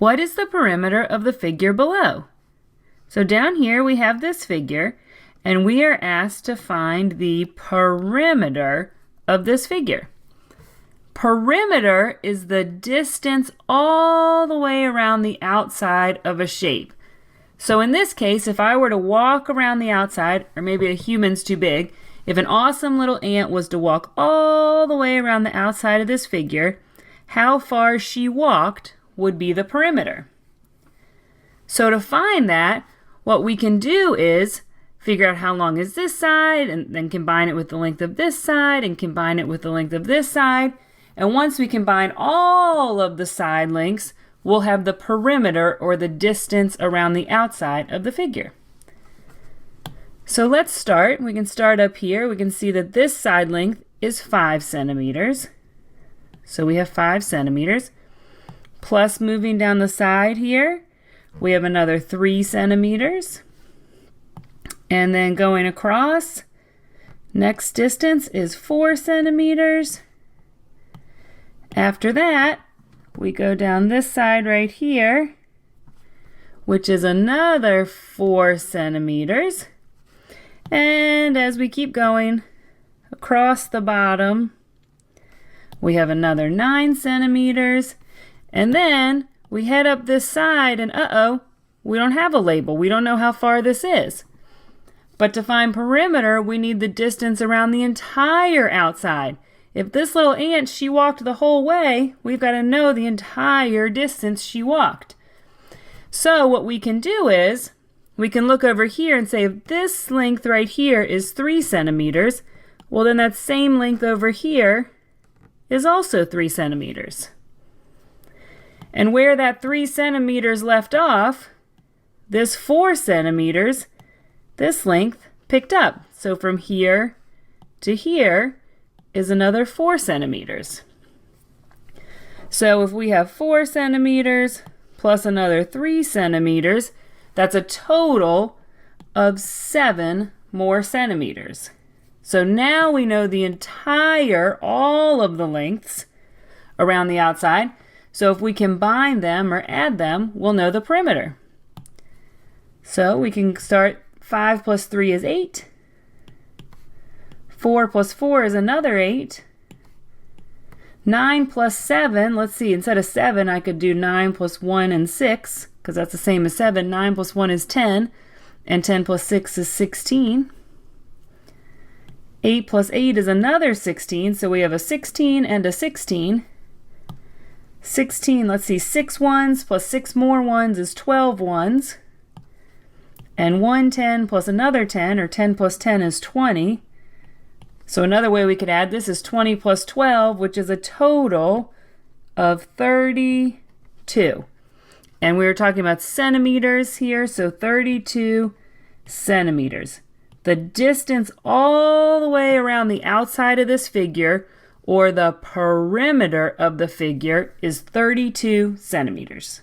What is the perimeter of the figure below? So down here we have this figure, and we are asked to find the perimeter of this figure. Perimeter is the distance all the way around the outside of a shape. So in this case, if I were to walk around the outside, or maybe a human's too big, if an awesome little ant was to walk all the way around the outside of this figure, how far she walked would be the perimeter. So to find that, what we can do is figure out how long is this side, and then combine it with the length of this side, and combine it with the length of this side. And once we combine all of the side lengths, we'll have the perimeter, or the distance around the outside of the figure. So let's start. We can start up here. We can see that this side length is 5 centimeters. So we have 5 centimeters. Plus, moving down the side here, we have another 3 centimeters. And then going across, next distance is 4 centimeters. After that, we go down this side right here, which is another 4 centimeters. And as we keep going across the bottom, we have another 9 centimeters. And then we head up this side, and we don't have a label. We don't know how far this is. But to find perimeter, we need the distance around the entire outside. If this little ant, she walked the whole way, we've got to know the entire distance she walked. So what we can do is, we can look over here and say if this length right here is 3 centimeters, well then that same length over here is also 3 centimeters. And where that 3 centimeters left off, this 4 centimeters, this length picked up. So from here to here is another 4 centimeters. So if we have 4 centimeters plus another 3 centimeters, that's a total of 7 more centimeters. So now we know the entire, all of the lengths around the outside. So if we combine them or add them, we'll know the perimeter. So we can start 5 plus 3 is 8. 4 plus 4 is another 8. 9 plus 7, let's see, instead of 7, I could do 9 plus 1 and 6, because that's the same as 7. 9 plus 1 is 10, and 10 plus 6 is 16. 8 plus 8 is another 16, so we have a 16 and a 16. 16, let's see, 6 ones plus 6 more ones is 12 ones. And 1 10 plus another 10, or 10 plus 10 is 20. So another way we could add this is 20 plus 12, which is a total of 32. And we were talking about centimeters here, so 32 centimeters. The distance all the way around the outside of this figure, or the perimeter of the figure, is 32 centimeters.